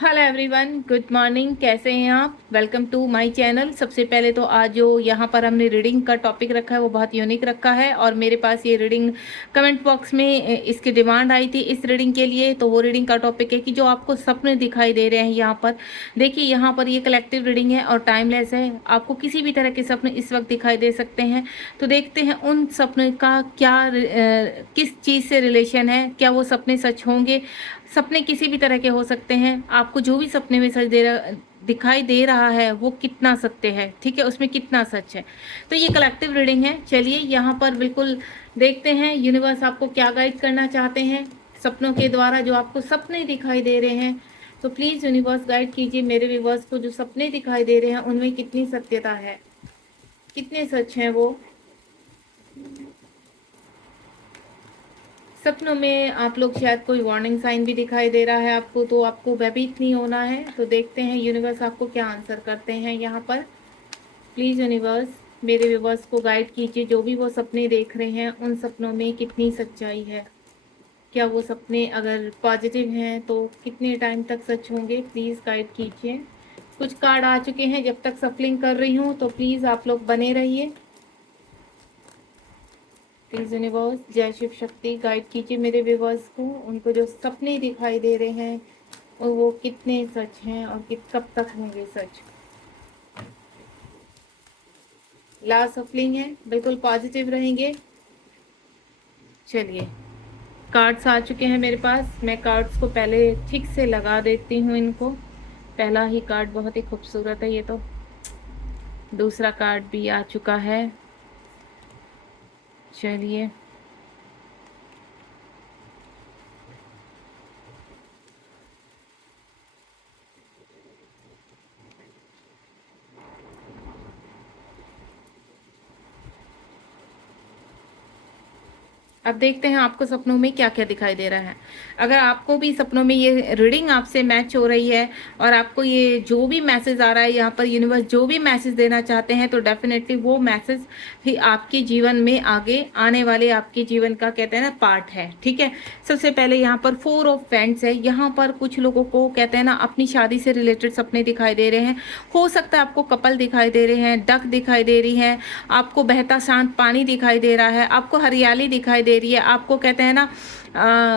Hello everyone, good morning. कैसे हैं आप? Welcome to my channel. सबसे पहले तो आज जो यहाँ पर हमने रीडिंग का टॉपिक रखा है वो बहुत यूनिक रखा है और मेरे पास ये रीडिंग कमेंट बॉक्स में इसकी डिमांड आई थी इस रीडिंग के लिए। तो वो रीडिंग का टॉपिक है कि जो आपको सपने दिखाई दे रहे हैं यहाँ पर, देखिए यहाँ पर ये कलेक्टिव रीडिंग है और टाइमलेस है। आपको किसी भी तरह के सपने इस वक्त दिखाई दे सकते हैं। तो देखते हैं उन सपने का क्या किस चीज़ से रिलेशन है, क्या वो सपने सच होंगे। सपने किसी भी तरह के हो सकते हैं। आपको जो भी सपने में सच दिखाई दे रहा है वो कितना सत्य है, ठीक है, उसमें कितना सच है। तो ये कलेक्टिव रीडिंग है। चलिए यहाँ पर बिल्कुल देखते हैं यूनिवर्स आपको क्या गाइड करना चाहते हैं सपनों के द्वारा। जो आपको सपने दिखाई दे रहे हैं तो प्लीज़ यूनिवर्स गाइड कीजिए मेरे व्यूवर्स को। जो सपने दिखाई दे रहे हैं उनमें कितनी सत्यता है, कितने सच हैं वो। सपनों में आप लोग शायद कोई वार्निंग साइन भी दिखाई दे रहा है आपको, तो आपको भयभीत नहीं होना है। तो देखते हैं यूनिवर्स आपको क्या आंसर करते हैं यहाँ पर। प्लीज़ यूनिवर्स मेरे व्यूवर्स को गाइड कीजिए। जो भी वो सपने देख रहे हैं उन सपनों में कितनी सच्चाई है। क्या वो सपने अगर पॉजिटिव हैं तो कितने टाइम तक सच होंगे, प्लीज़ गाइड कीजिए। कुछ कार्ड आ चुके हैं। जब तक सफलिंग कर रही हूँ तो प्लीज़ आप लोग बने रहिए। प्लीज़ यूनिवर्स जय शिव शक्ति गाइड कीजिए मेरे व्यूवर्स को। उनको जो सपने दिखाई दे रहे हैं और वो कितने सच हैं और कब तक होंगे सच। लास्ट सफलिंग है, बिल्कुल पॉजिटिव रहेंगे। चलिए कार्ड्स आ चुके हैं मेरे पास। मैं कार्ड्स को पहले ठीक से लगा देती हूँ इनको। पहला ही कार्ड बहुत ही खूबसूरत है ये तो। दूसरा कार्ड भी आ चुका है। चलिए अब देखते हैं आपको सपनों में क्या क्या दिखाई दे रहा है। अगर आपको भी सपनों में ये रीडिंग आपसे मैच हो रही है और आपको ये जो भी मैसेज आ रहा है यहाँ पर, यूनिवर्स जो भी मैसेज देना चाहते हैं, तो डेफिनेटली वो मैसेज ही आपके जीवन में आगे आने वाले आपके जीवन का कहते हैं ना पार्ट है, ठीक है। सबसे पहले यहाँ पर 4 ऑफ पेंट्स है। यहाँ पर कुछ लोगों को कहते हैं ना अपनी शादी से रिलेटेड सपने दिखाई दे रहे हैं। हो सकता है आपको कपल दिखाई दे रहे हैं, डक दिखाई दे रही है, आपको बहता शांत पानी दिखाई दे रहा है, आपको हरियाली दिखाई दे रही है, आपको कहते हैं ना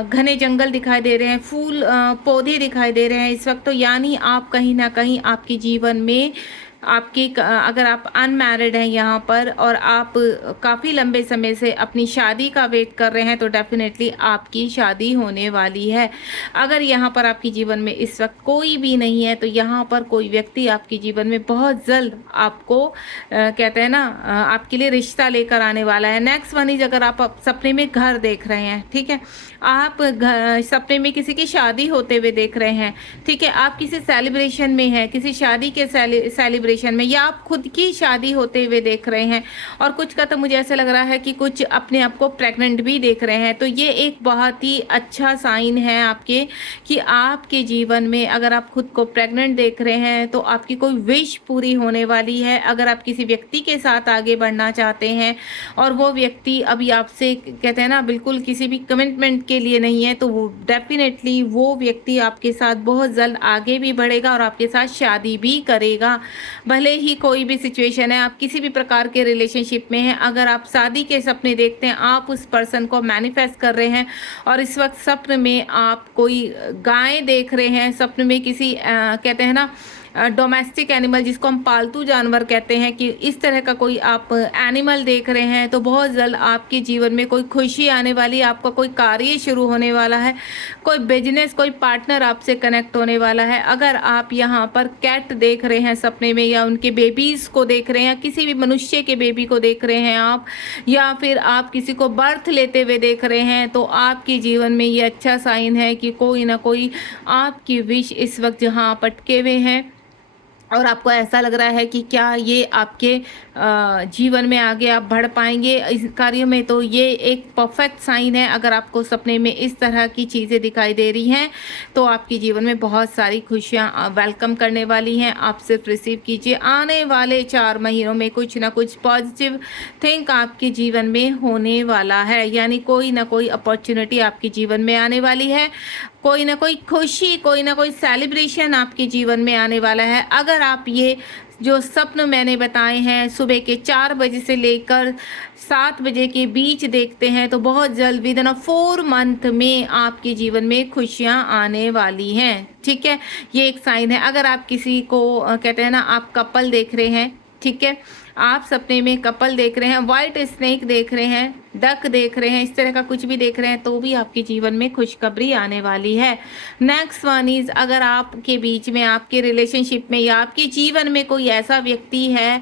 घने जंगल दिखाई दे रहे हैं, फूल पौधे दिखाई दे रहे हैं इस वक्त। तो यानी आप कहीं ना कहीं आपके जीवन में आपकी अगर आप अनमैरिड हैं यहाँ पर और आप काफ़ी लंबे समय से अपनी शादी का वेट कर रहे हैं, तो डेफिनेटली आपकी शादी होने वाली है। अगर यहाँ पर आपके जीवन में इस वक्त कोई भी नहीं है तो यहाँ पर कोई व्यक्ति आपके जीवन में बहुत जल्द आपको कहते हैं ना आपके लिए रिश्ता लेकर आने वाला है। नेक्स्ट वन इज, अगर आप सपने में घर देख रहे हैं, ठीक है, आप सपने में किसी की शादी होते हुए देख रहे हैं, ठीक है, आप किसी सेलिब्रेशन में हैं, किसी शादी के सेलिब्रेशन में, या आप खुद की शादी होते हुए देख रहे हैं। और कुछ का तो मुझे ऐसा लग रहा है कि कुछ अपने आप को प्रेग्नेंट भी देख रहे हैं। तो ये एक बहुत ही अच्छा साइन है आपके कि आपके जीवन में अगर आप खुद को प्रेग्नेंट देख रहे हैं तो आपकी कोई विश पूरी होने वाली है। अगर आप किसी व्यक्ति के साथ आगे बढ़ना चाहते हैं और वो व्यक्ति अभी आपसे कहते हैं ना बिल्कुल किसी भी कमिटमेंट के लिए नहीं है, तो वो डेफिनेटली वो व्यक्ति आपके साथ बहुत जल्द आगे भी बढ़ेगा और आपके साथ शादी भी करेगा। भले ही कोई भी सिचुएशन है, आप किसी भी प्रकार के रिलेशनशिप में हैं, अगर आप शादी के सपने देखते हैं, आप उस पर्सन को मैनिफेस्ट कर रहे हैं और इस वक्त सपने में आप कोई गाय देख रहे हैं, सपने में किसी कहते हैं ना डोमेस्टिक एनिमल जिसको हम पालतू जानवर कहते हैं, कि इस तरह का कोई आप एनिमल देख रहे हैं, तो बहुत जल्द आपके जीवन में कोई खुशी आने वाली है। आपका कोई कार्य शुरू होने वाला है, कोई बिजनेस, कोई पार्टनर आपसे कनेक्ट होने वाला है। अगर आप यहाँ पर कैट देख रहे हैं सपने में, या उनके बेबीज़ को देख रहे हैं, या किसी भी मनुष्य के बेबी को देख रहे हैं आप, या फिर आप किसी को बर्थ लेते हुए देख रहे हैं, तो आपके जीवन में ये अच्छा साइन है कि कोई ना कोई आपकी विश इस वक्त जहाँ पटके हुए हैं और आपको ऐसा लग रहा है कि क्या ये आपके जीवन में आगे आप बढ़ पाएंगे इस कार्य में। तो ये एक परफेक्ट साइन है। अगर आपको सपने में इस तरह की चीज़ें दिखाई दे रही हैं तो आपके जीवन में बहुत सारी खुशियाँ वेलकम करने वाली हैं। आप सिर्फ रिसीव कीजिए। आने वाले 4 महीनों में कुछ ना कुछ पॉजिटिव थिंक आपके जीवन में होने वाला है, यानी कोई ना कोई अपॉर्चुनिटी आपके जीवन में आने वाली है। कोई ना कोई खुशी, कोई ना कोई सेलिब्रेशन आपके जीवन में आने वाला है। अगर आप ये जो स्वप्न मैंने बताए हैं सुबह के 4 बजे से लेकर 7 बजे के बीच देखते हैं, तो बहुत जल्द विदिन 4 मंथ में आपके जीवन में खुशियां आने वाली हैं। ठीक है, ये एक साइन है। अगर आप किसी को कहते हैं ना, आप कपल देख रहे हैं, ठीक है, आप सपने में कपल देख रहे हैं, व्हाइट स्नेक देख रहे हैं, डक देख रहे हैं, इस तरह का कुछ भी देख रहे हैं, तो भी आपके जीवन में खुशखबरी आने वाली है। नेक्स्ट वन इज, अगर आपके बीच में, आपके रिलेशनशिप में या आपके जीवन में कोई ऐसा व्यक्ति है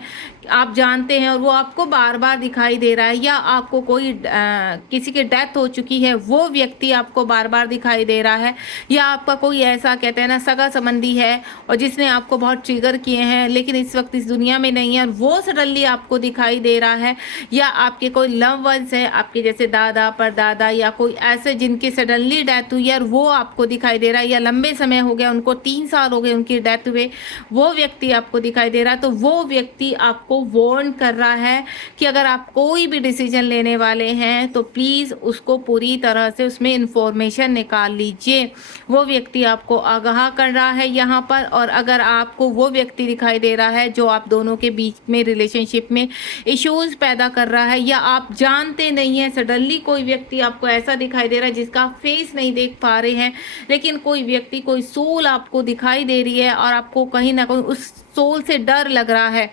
आप जानते हैं और वो आपको बार बार दिखाई दे रहा है, या आपको कोई किसी की डेथ हो चुकी है, वो व्यक्ति आपको बार बार दिखाई दे रहा है, या आपका कोई ऐसा कहते हैं ना सगा संबंधी है और जिसने आपको बहुत ट्रिगर किए हैं लेकिन इस वक्त इस दुनिया में नहीं है और वो सडनली आपको दिखाई दे रहा है, या आपके कोई लव वंस है, आपके जैसे दादा परदादा या कोई ऐसे जिनकी सडनली डेथ हुई है और वो आपको दिखाई दे रहा है, या लंबे समय हो गया, उनको 3 साल हो गए उनकी डेथ हुए, वो व्यक्ति आपको दिखाई दे रहा है, तो वो व्यक्ति आपको वार्न कर रहा है कि अगर आप कोई भी डिसीजन लेने वाले हैं तो प्लीज़ उसको पूरी तरह से उसमें इंफॉर्मेशन निकाल लीजिए। वो व्यक्ति आपको आगाह कर रहा है यहाँ पर। और अगर आपको वो व्यक्ति दिखाई दे रहा है जो आप दोनों के बीच में रिलेशनशिप में इश्यूज पैदा कर रहा है, या आप जानते नहीं हैं, सडनली कोई व्यक्ति आपको ऐसा दिखाई दे रहा है जिसका आप फेस नहीं देख पा रहे हैं, लेकिन कोई व्यक्ति, कोई सोल आपको दिखाई दे रही है और आपको कहीं ना कहीं उस सोल से डर लग रहा है,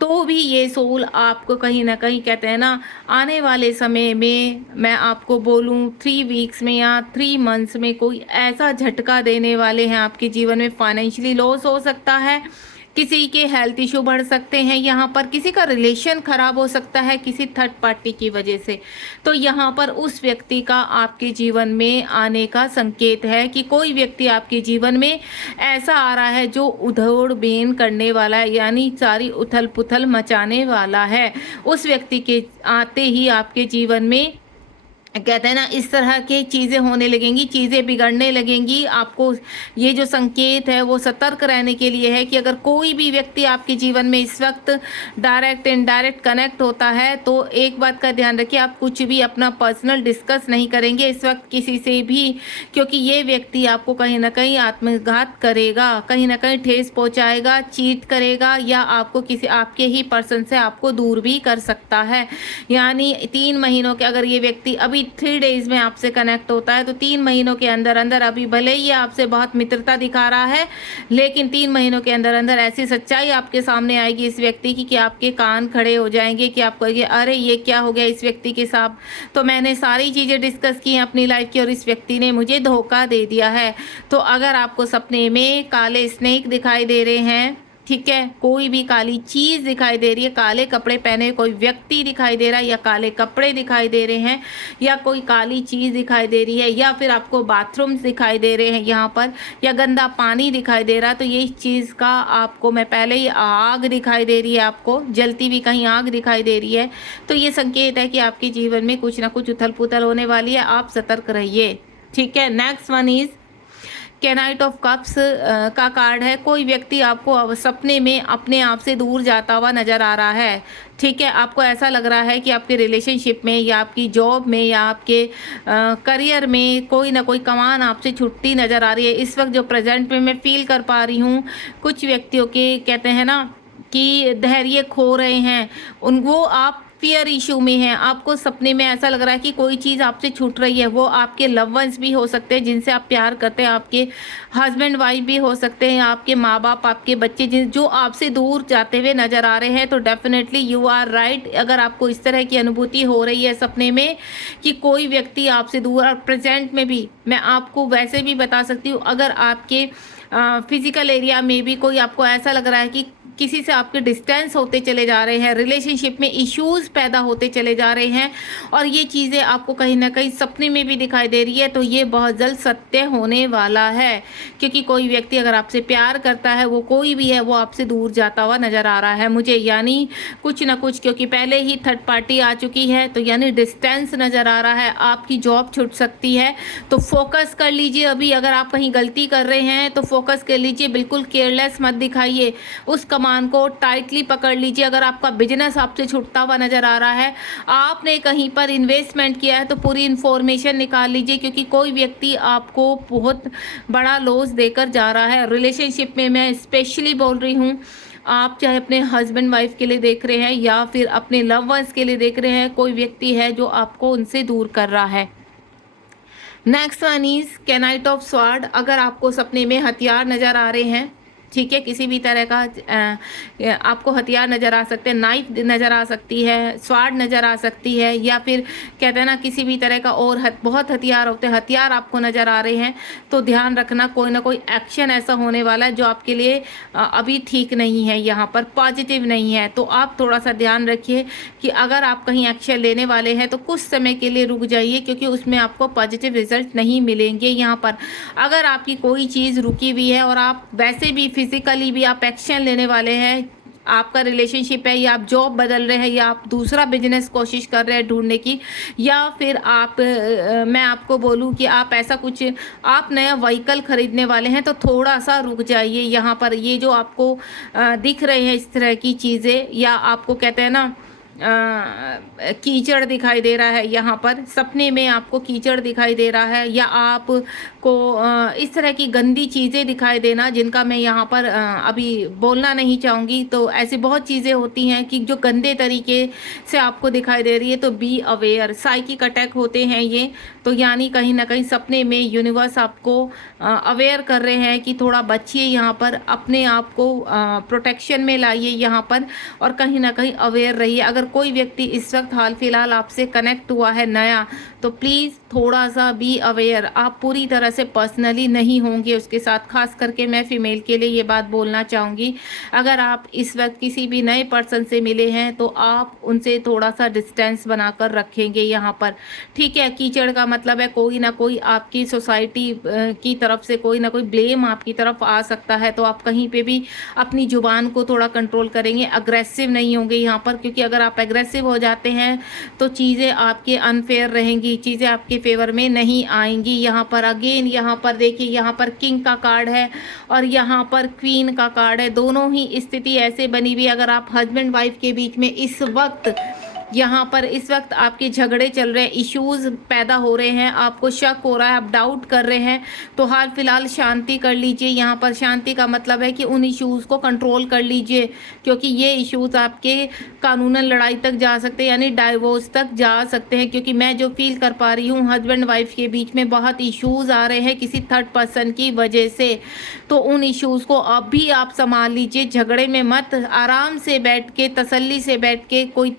तो भी ये सोल आपको कहीं ना कहीं कहते हैं ना आने वाले समय में, मैं आपको बोलूं 3 वीक्स में या 3 मंथ्स में कोई ऐसा झटका देने वाले हैं आपके जीवन में। फाइनेंशियली लॉस हो सकता है, किसी के हेल्थ इशू बढ़ सकते हैं, यहाँ पर किसी का रिलेशन खराब हो सकता है किसी थर्ड पार्टी की वजह से। तो यहाँ पर उस व्यक्ति का आपके जीवन में आने का संकेत है कि कोई व्यक्ति आपके जीवन में ऐसा आ रहा है जो उधोड़ बेन करने वाला है, यानी सारी उथल पुथल मचाने वाला है। उस व्यक्ति के आते ही आपके जीवन में कहते हैं ना इस तरह की चीज़ें होने लगेंगी, चीज़ें बिगड़ने लगेंगी। आपको ये जो संकेत है वो सतर्क रहने के लिए है कि अगर कोई भी व्यक्ति आपके जीवन में इस वक्त डायरेक्ट इनडायरेक्ट कनेक्ट होता है तो एक बात का ध्यान रखिए, आप कुछ भी अपना पर्सनल डिस्कस नहीं करेंगे इस वक्त किसी से भी, क्योंकि ये व्यक्ति आपको कहीं ना कहीं आत्मघात करेगा, कहीं ना कहीं ठेस पहुँचाएगा, चीट करेगा, या आपको किसी आपके ही पर्सन से आपको दूर भी कर सकता है। यानी 3 महीनों के, अगर ये व्यक्ति अभी 3 डेज में आपसे कनेक्ट होता है तो 3 महीनों के अंदर अंदर, अभी भले ही आपसे बहुत मित्रता दिखा रहा है, लेकिन 3 महीनों के अंदर अंदर ऐसी सच्चाई आपके सामने आएगी इस व्यक्ति की कि आपके कान खड़े हो जाएंगे, कि आप कहेंगे अरे ये क्या हो गया इस व्यक्ति के साथ, तो मैंने सारी चीज़ें डिस्कस की हैं अपनी लाइफ की और इस व्यक्ति ने मुझे धोखा दे दिया है। तो अगर आपको सपने में काले स्नेक दिखाई दे रहे हैं, ठीक है, कोई भी काली चीज़ दिखाई दे रही है, काले कपड़े पहने कोई व्यक्ति दिखाई दे रहा है, या काले कपड़े दिखाई दे रहे हैं, या कोई काली चीज़ दिखाई दे रही है, या फिर आपको बाथरूम्स दिखाई दे रहे हैं यहाँ पर, या गंदा पानी दिखाई दे रहा है, तो ये चीज़ का आपको, मैं पहले ही आग दिखाई दे रही है, आपको जलती हुई कहीं आग दिखाई दे रही है, तो ये संकेत है कि आपके जीवन में कुछ ना कुछ उथल पुथल होने वाली है, आप सतर्क रहिए। ठीक है, next one is night of cups का कार्ड है। कोई व्यक्ति आपको सपने में अपने आप से दूर जाता हुआ नजर आ रहा है। ठीक है, आपको ऐसा लग रहा है कि आपके रिलेशनशिप में या आपकी जॉब में या आपके करियर में कोई ना कोई कमान आपसे छूटती नज़र आ रही है। इस वक्त जो प्रेजेंट में मैं फील कर पा रही हूँ, कुछ व्यक्तियों के कहते हैं ना कि धैर्य खो रहे हैं, वो आप फियर इशू में हैं। आपको सपने में ऐसा लग रहा है कि कोई चीज़ आपसे छूट रही है, वो आपके लव वंस भी हो सकते हैं जिनसे आप प्यार करते हैं, आपके हस्बैंड वाइफ भी हो सकते हैं, आपके माँ बाप, आपके बच्चे जो आपसे दूर जाते हुए नज़र आ रहे हैं। तो डेफिनेटली यू आर राइट। अगर आपको इस तरह की अनुभूति हो रही है सपने में कि कोई व्यक्ति आपसे दूर, और प्रेजेंट में भी मैं आपको वैसे भी बता सकती हूँ, अगर आपके फिजिकल एरिया में भी कोई आपको ऐसा लग रहा है कि किसी से आपके डिस्टेंस होते चले जा रहे हैं, रिलेशनशिप में इश्यूज पैदा होते चले जा रहे हैं, और ये चीज़ें आपको कहीं ना कहीं सपने में भी दिखाई दे रही है, तो ये बहुत जल्द सत्य होने वाला है। क्योंकि कोई व्यक्ति अगर आपसे प्यार करता है, वो कोई भी है, वो आपसे दूर जाता हुआ नज़र आ रहा है मुझे, यानी कुछ ना कुछ, क्योंकि पहले ही थर्ड पार्टी आ चुकी है, तो यानी डिस्टेंस नज़र आ रहा है। आपकी जॉब छूट सकती है, तो फोकस कर लीजिए। अभी अगर आप कहीं गलती कर रहे हैं तो फोकस कर लीजिए, बिल्कुल केयरलेस मत दिखाइए। उस सामान को टाइटली पकड़ लीजिए। अगर आपका बिजनेस आपसे छूटता हुआ नजर आ रहा है, आपने कहीं पर इन्वेस्टमेंट किया है, तो पूरी इन्फॉर्मेशन निकाल लीजिए, क्योंकि कोई व्यक्ति आपको बहुत बड़ा लॉस देकर जा रहा है। रिलेशनशिप में मैं स्पेशली बोल रही हूँ, आप चाहे अपने हस्बैंड वाइफ के लिए देख रहे हैं या फिर अपने लव वंस के लिए देख रहे हैं, कोई व्यक्ति है जो आपको उनसे दूर कर रहा है। Next one is knight of sword. अगर आपको सपने में हथियार नजर आ रहे हैं, ठीक है, किसी भी तरह का आपको हथियार नजर आ सकते हैं, नाइफ नजर आ सकती है, स्वार्ड नजर आ सकती है, या फिर कहते हैं ना किसी भी तरह का और बहुत हथियार होते हैं, हथियार आपको नजर आ रहे हैं, तो ध्यान रखना कोई ना कोई एक्शन ऐसा होने वाला है जो आपके लिए अभी ठीक नहीं है, यहाँ पर पॉजिटिव नहीं है। तो आप थोड़ा सा ध्यान रखिए कि अगर आप कहीं एक्शन लेने वाले हैं तो कुछ समय के लिए रुक जाइए, क्योंकि उसमें आपको पॉजिटिव रिजल्ट नहीं मिलेंगे। यहाँ पर अगर आपकी कोई चीज़ रुकी हुई है और आप वैसे भी फिजिकली भी आप एक्शन लेने वाले हैं, आपका रिलेशनशिप है या आप जॉब बदल रहे हैं या आप दूसरा बिजनेस कोशिश कर रहे हैं ढूंढने की, या फिर आप मैं आपको बोलूं कि आप ऐसा कुछ आप नया व्हीकल खरीदने वाले हैं, तो थोड़ा सा रुक जाइए। यहाँ पर ये जो आपको दिख रहे हैं इस तरह की चीज़ें, या आपको कहते हैं ना कीचड़ दिखाई दे रहा है, यहाँ पर सपने में आपको कीचड़ दिखाई दे रहा है, या आपको इस तरह की गंदी चीज़ें दिखाई देना, जिनका मैं यहाँ पर अभी बोलना नहीं चाहूँगी। तो ऐसी बहुत चीज़ें होती हैं कि जो गंदे तरीके से आपको दिखाई दे रही है, तो बी अवेयर। साइकिक अटैक होते हैं ये, तो यानी कहीं ना कहीं सपने में यूनिवर्स आपको अवेयर कर रहे हैं कि थोड़ा बचिए, यहाँ पर अपने आप को प्रोटेक्शन में लाइए यहाँ पर, और कहीं ना कहीं अवेयर रहिए। अगर कोई व्यक्ति इस वक्त हाल फिलहाल आपसे कनेक्ट हुआ है नया, तो प्लीज़ थोड़ा सा बी अवेयर। आप पूरी तरह से पर्सनली नहीं होंगे उसके साथ, खास करके मैं फीमेल के लिए ये बात बोलना चाहूँगी। अगर आप इस वक्त किसी भी नए पर्सन से मिले हैं, तो आप उनसे थोड़ा सा डिस्टेंस बनाकर रखेंगे यहाँ पर, ठीक है। कीचड़ का मतलब है कोई ना कोई आपकी सोसाइटी की तरफ से कोई ना कोई ब्लेम आपकी तरफ आ सकता है, तो आप कहीं पे भी अपनी जुबान को थोड़ा कंट्रोल करेंगे, अग्रेसिव नहीं होंगे यहाँ पर, क्योंकि अगर आप एग्रेसिव हो जाते हैं तो चीज़ें आपके अनफेयर रहेंगी, चीज़ें आपके फेवर में नहीं आएंगी। यहाँ पर अगेन यहाँ पर देखिए, यहाँ पर किंग का कार्ड है और यहाँ पर क्वीन का कार्ड है। दोनों ही स्थिति ऐसे बनी हुई, अगर आप हस्बैंड वाइफ के बीच में इस वक्त यहाँ पर इस वक्त आपके झगड़े चल रहे हैं, इश्यूज पैदा हो रहे हैं, आपको शक हो रहा है, आप डाउट कर रहे हैं, तो हाल फिलहाल शांति कर लीजिए। यहाँ पर शांति का मतलब है कि उन इश्यूज को कंट्रोल कर लीजिए, क्योंकि ये इश्यूज आपके कानूनन लड़ाई तक जा सकते हैं, यानी डाइवोर्स तक जा सकते हैं। क्योंकि मैं जो फील कर पा रही हूँ, हस्बैंड वाइफ के बीच में बहुत इश्यूज आ रहे हैं किसी थर्ड पर्सन की वजह से, तो उन इश्यूज को अब भी आप संभाल लीजिए। झगड़े में मत, आराम से बैठ के तसल्ली से बैठ के कोई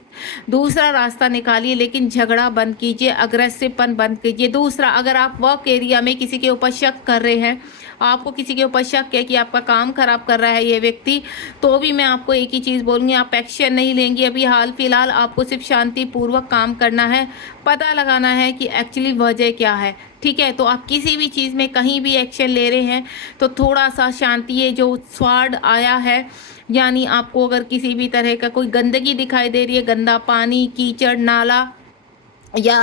दूसरा रास्ता निकालिए, लेकिन झगड़ा बंद कीजिए, अग्रेसिवपन बंद कीजिए। दूसरा, अगर आप वर्क एरिया में किसी के ऊपर शक कर रहे हैं, आपको किसी के ऊपर शक है कि आपका काम खराब कर रहा है ये व्यक्ति, तो भी मैं आपको एक ही चीज़ बोलूँगी, आप एक्शन नहीं लेंगे अभी हाल फिलहाल। आपको सिर्फ शांतिपूर्वक काम करना है, पता लगाना है कि एक्चुअली वजह क्या है, ठीक है। तो आप किसी भी चीज़ में कहीं भी एक्शन ले रहे हैं तो थोड़ा सा शांति, ये जो स्वार्ड आया है, यानी आपको अगर किसी भी तरह का कोई गंदगी दिखाई दे रही है, गंदा पानी, कीचड़, नाला, या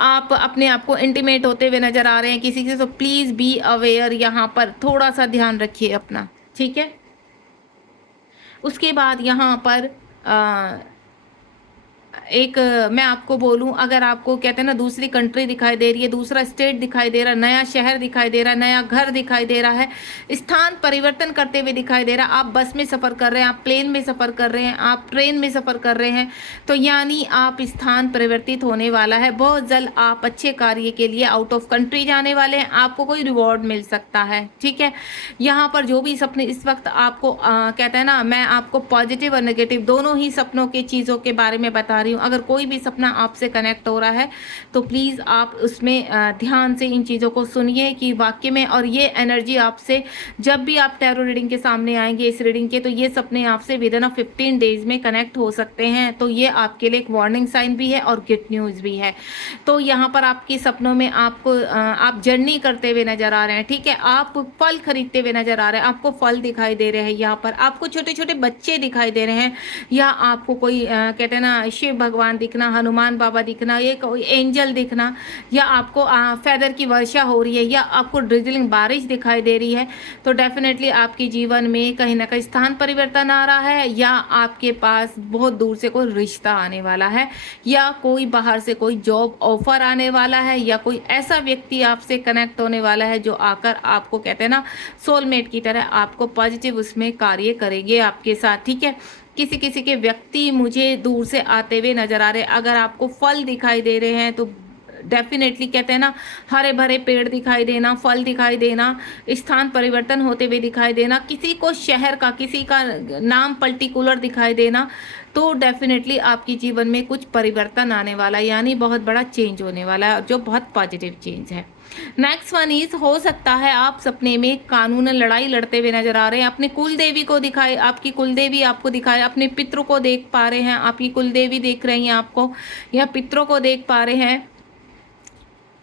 आप अपने आप को इंटीमेट होते हुए नजर आ रहे हैं किसी से, तो प्लीज़ बी अवेयर, यहाँ पर थोड़ा सा ध्यान रखिए अपना, ठीक है। उसके बाद यहाँ पर एक मैं आपको बोलूं, अगर आपको कहते हैं ना दूसरी कंट्री दिखाई दे रही है, दूसरा स्टेट दिखाई दे रहा है, नया शहर दिखाई दे रहा है, नया घर दिखाई दे रहा है, स्थान परिवर्तन करते हुए दिखाई दे रहा है, आप बस में सफ़र कर रहे हैं, आप प्लेन में सफ़र कर रहे हैं, आप ट्रेन में सफ़र कर रहे हैं, तो यानी आप स्थान परिवर्तित होने वाला है। बहुत जल्द आप अच्छे कार्य के लिए आउट ऑफ कंट्री जाने वाले हैं, आपको कोई रिवॉर्ड मिल सकता है, ठीक है। यहाँ पर जो भी सपने इस वक्त आपको कहते हैं ना, मैं आपको पॉजिटिव और नेगेटिव दोनों ही सपनों के चीज़ों के बारे में बता रही हूँ। अगर कोई भी सपना आपसे कनेक्ट हो रहा है तो प्लीज़ आप उसमें ध्यान से इन चीज़ों को सुनिए कि वाकई में, और ये एनर्जी आपसे जब भी आप टैरो रीडिंग के सामने आएंगे इस रीडिंग के, तो ये सपने आपसे विद इन 15 डेज में कनेक्ट हो सकते हैं। तो ये आपके लिए एक वार्निंग साइन भी है और गुड न्यूज़ भी है। तो यहाँ पर आपके सपनों में आपको आप जर्नी करते हुए नजर आ रहे हैं, ठीक है। आप फल खरीदते हुए नजर आ रहे हैं, आपको फल दिखाई दे रहे हैं, यहाँ पर आपको छोटे छोटे बच्चे दिखाई दे रहे हैं, या आपको कोई कहते हैं ना शिव शिव भगवान दिखना, हनुमान बाबा दिखना, ये कोई एंजल दिखना, या आपको फेदर की वर्षा हो रही है, या आपको ड्रिजलिंग बारिश दिखाई दे रही है, तो डेफिनेटली आपके जीवन में कहीं ना कहीं स्थान परिवर्तन आ रहा है, या आपके पास बहुत दूर से कोई रिश्ता आने वाला है, या कोई बाहर से कोई जॉब ऑफर आने वाला है, या कोई ऐसा व्यक्ति आपसे कनेक्ट होने वाला है जो आकर आपको कहते हैं ना सोलमेट की तरह आपको पॉजिटिव उसमें कार्य करेंगे आपके साथ। ठीक है, किसी किसी के व्यक्ति मुझे दूर से आते हुए नजर आ रहे हैं। अगर आपको फल दिखाई दे रहे हैं तो डेफिनेटली कहते हैं ना हरे भरे पेड़ दिखाई देना, फल दिखाई देना, स्थान परिवर्तन होते हुए दिखाई देना, किसी को शहर का, किसी का नाम पर्टिकुलर दिखाई देना, तो डेफिनेटली आपके जीवन में कुछ परिवर्तन आने वाला है, यानी बहुत बड़ा चेंज होने वाला है जो बहुत पॉजिटिव चेंज है। नेक्स्ट वन इज, हो सकता है आप सपने में कानूनन लड़ाई लड़ते हुए नजर आ रहे हैं, अपने कुल देवी को दिखाए, आपकी कुल देवी आपको दिखाए, अपने पितरों को देख पा रहे हैं, आपकी कुल देवी देख रही हैं आपको, या पितरों को देख पा रहे हैं,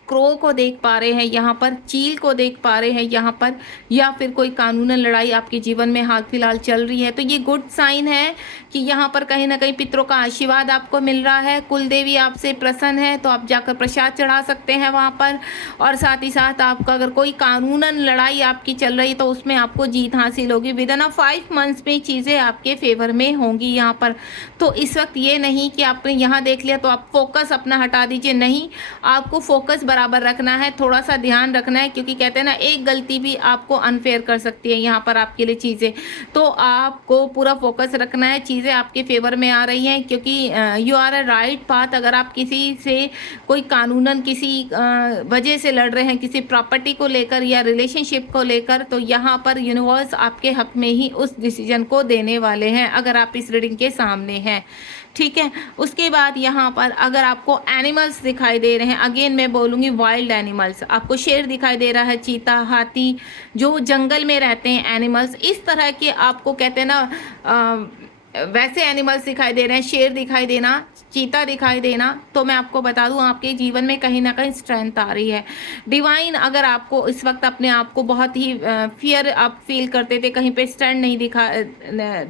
क्रो को देख पा रहे हैं यहाँ पर, चील को देख पा रहे हैं यहाँ पर, या फिर कोई कानूनन लड़ाई आपके जीवन में हाल फिलहाल चल रही है, तो ये गुड साइन है कि यहाँ पर कहीं ना कहीं पितरों का आशीर्वाद आपको मिल रहा है, कुल देवी आपसे प्रसन्न है, तो आप जाकर प्रसाद चढ़ा सकते हैं वहाँ पर। और साथ ही साथ आपका अगर कोई कानूनन लड़ाई आपकी चल रही है तो उसमें आपको जीत हासिल होगी, विद इन 5 मंथ्स में चीज़ें आपके फेवर में होंगी यहाँ पर। तो इस वक्त ये नहीं कि आपने यहाँ देख लिया तो आप फोकस अपना हटा दीजिए, नहीं, आपको फोकस बराबर रखना है, थोड़ा सा ध्यान रखना है, क्योंकि कहते हैं ना एक गलती भी आपको अनफेयर कर सकती है यहाँ पर आपके लिए चीज़ें, तो आपको पूरा फोकस रखना है, चीज़ें आपके फेवर में आ रही हैं, क्योंकि you are a right path. अगर आप किसी से कोई कानूनन किसी वजह से लड़ रहे हैं, किसी प्रॉपर्टी को लेकर या रिलेशनशिप को लेकर, तो यहाँ पर यूनिवर्स आपके हक में ही उस डिसीजन को देने वाले हैं अगर आप इस रीडिंग के सामने हैं। ठीक है, उसके बाद यहाँ पर अगर आपको एनिमल्स दिखाई दे रहे हैं, अगेन मैं बोलूँगी वाइल्ड एनिमल्स, आपको शेर दिखाई दे रहा है, चीता, हाथी, जो जंगल में रहते हैं एनिमल्स, इस तरह के आपको कहते हैं ना वैसे एनिमल्स दिखाई दे रहे हैं, शेर दिखाई देना, चीता दिखाई देना, तो मैं आपको बता दूं आपके जीवन में कहीं ना कहीं स्ट्रेंथ आ रही है डिवाइन। अगर आपको इस वक्त अपने आप को बहुत ही फियर आप फील करते थे, कहीं पे स्टैंड नहीं दिखा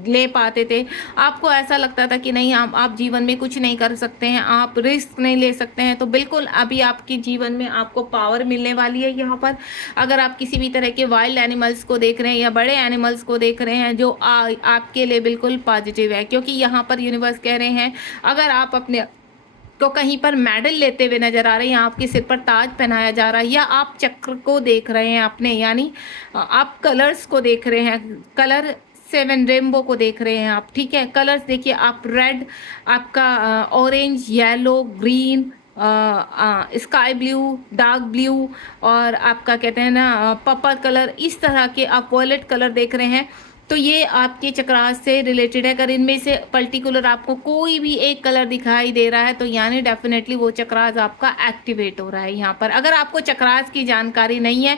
ले पाते थे, आपको ऐसा लगता था कि नहीं आप जीवन में कुछ नहीं कर सकते हैं, आप रिस्क नहीं ले सकते हैं, तो बिल्कुल अभी आपके जीवन में आपको पावर मिलने वाली है यहाँ पर। अगर आप किसी भी तरह के वाइल्ड एनिमल्स को देख रहे हैं या बड़े एनिमल्स को देख रहे हैं जो आपके लिए बिल्कुल पॉजिटिव है, क्योंकि यहाँ पर यूनिवर्स कह रहे हैं अगर आप अपने तो कहीं पर मेडल लेते हुए नजर आ रहे हैं, आपके सिर पर ताज पहनाया जा रहा है, या आप चक्र को देख रहे हैं अपने, यानी आप कलर्स को देख रहे हैं, कलर 7 रेनबो को देख रहे हैं आप। ठीक है, कलर्स देखिए आप, रेड, आपका orange, yellow, green, sky blue, dark blue, और आपका कहते हैं ना पर्पल कलर, इस तरह के आप वॉयलेट कलर देख रहे हैं, तो ये आपके चक्रास से रिलेटेड है। अगर इनमें से पर्टिकुलर आपको कोई भी एक कलर दिखाई दे रहा है तो यानी डेफिनेटली वो चक्रास आपका एक्टिवेट हो रहा है यहाँ पर। अगर आपको चक्रास की जानकारी नहीं है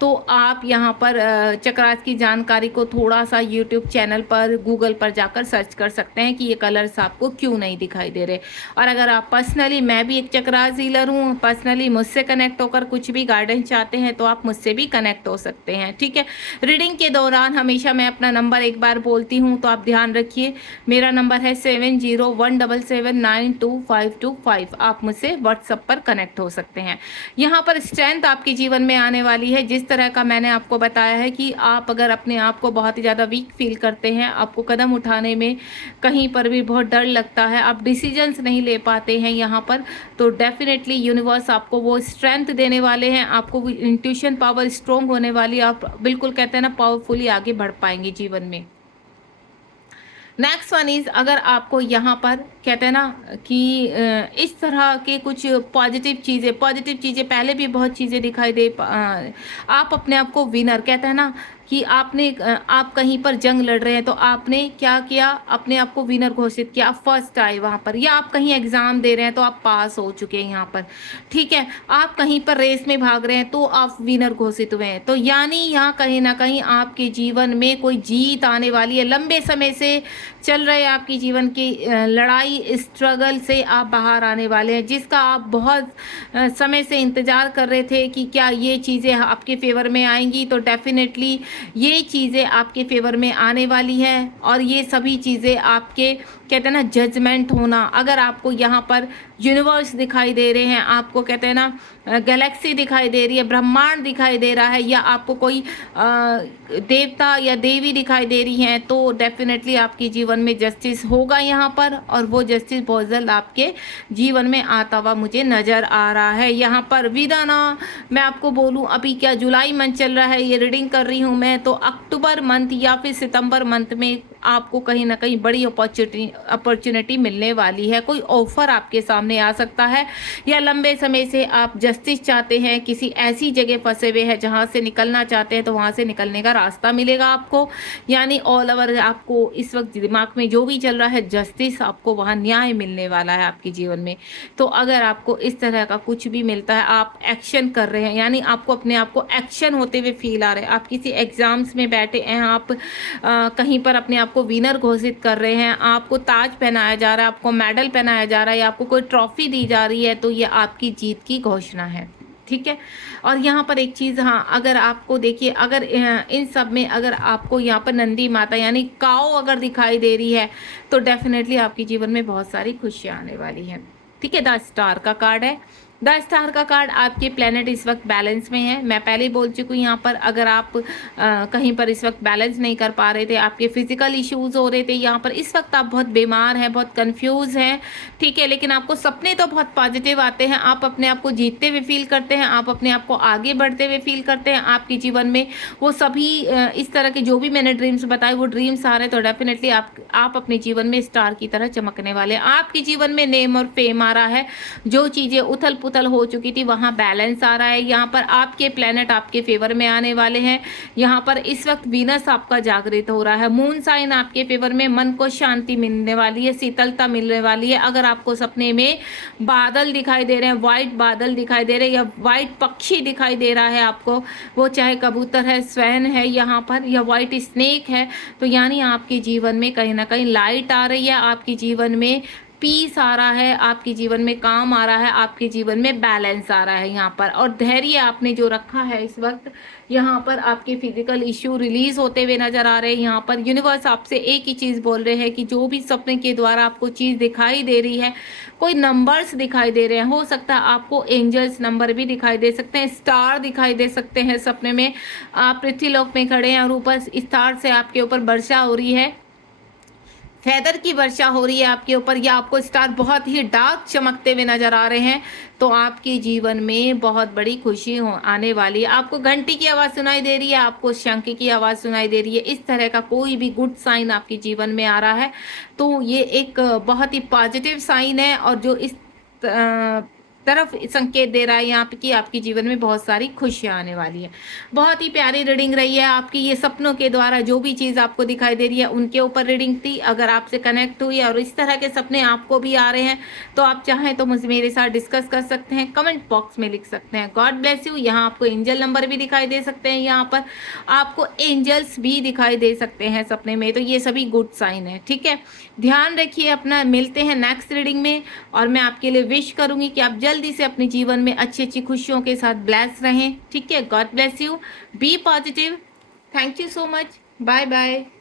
तो आप यहाँ पर चक्रास की जानकारी को थोड़ा सा यूट्यूब चैनल पर, गूगल पर जाकर सर्च कर सकते हैं कि ये कलर्स आपको क्यों नहीं दिखाई दे रहे। और अगर आप पर्सनली, मैं भी एक चक्रास हीलर हूँ, पर्सनली मुझसे कनेक्ट होकर कुछ भी गाइडेंस चाहते हैं तो आप मुझसे भी कनेक्ट हो सकते हैं। ठीक है, रीडिंग के दौरान हमेशा मैं अपना नंबर एक बार बोलती हूँ तो आप ध्यान रखिए, मेरा नंबर है 7017792525। आप मुझसे व्हाट्सएप पर कनेक्ट हो सकते हैं। यहाँ पर स्ट्रेंथ आपके जीवन में आने वाली है, जिस तरह का मैंने आपको बताया है कि आप अगर अपने आप को बहुत ही ज़्यादा वीक फील करते हैं, आपको कदम उठाने में कहीं पर भी बहुत डर लगता है, आप डिसीजंस नहीं ले पाते हैं यहाँ पर, तो डेफिनेटली यूनिवर्स आपको वो स्ट्रेंथ देने वाले हैं, आपको वो इंट्यूशन पावर स्ट्रॉन्ग होने वाली है, आप बिल्कुल कहते हैं ना पावरफुली आगे बढ़ पाएंगे जीवन में। नेक्स्ट वन इज, अगर आपको यहाँ पर कहते हैं ना कि इस तरह के कुछ पॉजिटिव चीज़ें पहले भी बहुत चीज़ें दिखाई दे, आप अपने आप को विनर, कहते हैं ना कि आप कहीं पर जंग लड़ रहे हैं तो आपने क्या किया, अपने आप को विनर घोषित किया, आप फर्स्ट आए वहाँ पर, या आप कहीं एग्जाम दे रहे हैं तो आप पास हो चुके हैं यहाँ पर। ठीक है, आप कहीं पर रेस में भाग रहे हैं तो आप विनर घोषित हुए हैं, तो यानी यहाँ कहीं ना कहीं आपके जीवन में कोई जीत आने वाली है। लंबे समय से चल रहे आपकी जीवन की लड़ाई, स्ट्रगल से आप बाहर आने वाले हैं, जिसका आप बहुत समय से इंतज़ार कर रहे थे कि क्या ये चीज़ें आपके फेवर में आएंगी, तो डेफिनेटली ये चीज़ें आपके फेवर में आने वाली है, और ये सभी चीज़ें आपके कहते हैं ना जजमेंट होना, अगर आपको यहाँ पर यूनिवर्स दिखाई दे रहे हैं, आपको कहते हैं ना गैलेक्सी दिखाई दे रही है, ब्रह्मांड दिखाई दे रहा है, या आपको कोई देवता या देवी दिखाई दे रही हैं, तो डेफिनेटली आपके जीवन में जस्टिस होगा यहाँ पर, और वो जस्टिस बहुत जल्द आपके जीवन में आता हुआ मुझे नज़र आ रहा है। यहाँ पर विदाना मैं आपको बोलूँ, अभी क्या जुलाई मंथ चल रहा है, ये रीडिंग कर रही हूँ मैं, तो अक्टूबर मंथ या फिर सितंबर मंथ में आपको कहीं ना कहीं बड़ी अपॉर्चुनिटी मिलने वाली है। कोई ऑफर आपके सामने आ सकता है, या लंबे समय से आप जस्टिस चाहते हैं, किसी ऐसी जगह फंसे हुए हैं जहां से निकलना चाहते हैं, तो वहां से निकलने का रास्ता मिलेगा आपको। यानी ऑल ओवर आपको इस वक्त दिमाग में जो भी चल रहा है जस्टिस, आपको वहां न्याय मिलने वाला है आपके जीवन में। तो अगर आपको इस तरह का कुछ भी मिलता है, आप एक्शन कर रहे हैं, यानी आपको अपने आप को एक्शन होते हुए फील आ रहे हैं, आप किसी एग्जाम्स में बैठे हैं, आप कहीं पर अपने आप को विनर घोषित कर रहे हैं, आपको ताज पहनाया जा रहा है, आपको मेडल पहनाया जा रहा है, या आपको कोई ट्रॉफी दी जा रही है, तो ये आपकी जीत की घोषणा है। ठीक है। और यहाँ पर एक चीज़, हाँ, अगर आपको देखिए, अगर इन सब में अगर आपको यहाँ पर नंदी माता यानी काऊ अगर दिखाई दे रही है, तो डेफिनेटली आपके जीवन में बहुत सारी खुशियाँ आने वाली हैं। ठीक है। द स्टार का कार्ड है। द स्टार का कार्ड, आपके प्लेनेट इस वक्त बैलेंस में है। मैं पहले ही बोल चुकी हूँ, यहाँ पर अगर आप कहीं पर इस वक्त बैलेंस नहीं कर पा रहे थे, आपके फिजिकल इश्यूज हो रहे थे, यहाँ पर इस वक्त आप बहुत बीमार हैं, बहुत कंफ्यूज हैं। ठीक है। लेकिन आपको सपने तो बहुत पॉजिटिव आते हैं, आप अपने आप को जीतते हुए फील करते हैं, आप अपने आप को आगे बढ़ते हुए फील करते हैं। आपके जीवन में वो सभी इस तरह के जो भी मैंने ड्रीम्स बताए, वो ड्रीम्स आ रहे हैं, तो डेफिनेटली आप अपने जीवन में स्टार की तरह चमकने वाले। आपके जीवन में नेम और फेम आ रहा है, जो चीज़ें उथल पुथल हो चुकी थी वहां बैलेंस आ रहा है। यहाँ पर आपके प्लेनेट आपके फेवर में आने वाले हैं। यहाँ पर इस वक्त वीनस आपका जागृत हो रहा है, मून साइन आपके फेवर में, मन को शांति मिलने वाली है, शीतलता मिलने वाली है। अगर आपको सपने में बादल दिखाई दे रहे हैं, व्हाइट बादल दिखाई दे रहे हैं, या व्हाइट पक्षी दिखाई दे रहा है आपको, वो चाहे कबूतर है, स्वैन है यहाँ पर, या व्हाइट स्नेक है, तो यानी आपके जीवन में कहीं ना कहीं लाइट आ रही है, आपके जीवन में पीस आ रहा है, आपके जीवन में काम आ रहा है, आपके जीवन में बैलेंस आ रहा है यहाँ पर। और धैर्य आपने जो रखा है इस वक्त, यहाँ पर आपके फिजिकल इश्यू रिलीज होते हुए नजर आ रहे हैं। यहाँ पर यूनिवर्स आपसे एक ही चीज़ बोल रहे हैं कि जो भी सपने के द्वारा आपको चीज़ दिखाई दे रही है, कोई नंबर्स दिखाई दे रहे हैं, हो सकता है आपको एंजल्स नंबर भी दिखाई दे सकते हैं, स्टार दिखाई दे सकते हैं सपने में। आप पृथ्वीलोक में खड़े हैं और ऊपर स्टार से आपके ऊपर वर्षा हो रही है, फेदर की वर्षा हो रही है आपके ऊपर, या आपको स्टार बहुत ही डार्क चमकते हुए नजर आ रहे हैं, तो आपके जीवन में बहुत बड़ी खुशी आने वाली है। आपको घंटी की आवाज़ सुनाई दे रही है, आपको शंख की आवाज़ सुनाई दे रही है, इस तरह का कोई भी गुड साइन आपके जीवन में आ रहा है, तो ये एक बहुत ही पॉजिटिव साइन है, और जो इस तरफ संकेत दे रहा है यहाँ पे कि आपके जीवन में बहुत सारी खुशियाँ आने वाली है। बहुत ही प्यारी रीडिंग रही है आपकी। ये सपनों के द्वारा जो भी चीज़ आपको दिखाई दे रही है उनके ऊपर रीडिंग थी। अगर आपसे कनेक्ट हुई और इस तरह के सपने आपको भी आ रहे हैं, तो आप चाहें तो मुझे मेरे साथ डिस्कस कर सकते हैं, कमेंट बॉक्स में लिख सकते हैं। God bless you. यहाँ आपको एंजल नंबर भी दिखाई दे सकते हैं, यहाँ पर आपको एंजल्स भी दिखाई दे सकते हैं सपने में, तो ये सभी गुड साइन है। ठीक है। ध्यान रखिए अपना, मिलते हैं नेक्स्ट रीडिंग में, और मैं आपके लिए विश करूंगी कि आप जल्दी से अपने जीवन में अच्छी अच्छी खुशियों के साथ ब्लेस रहें। ठीक है। God bless you, be positive. Thank you so much. Bye bye.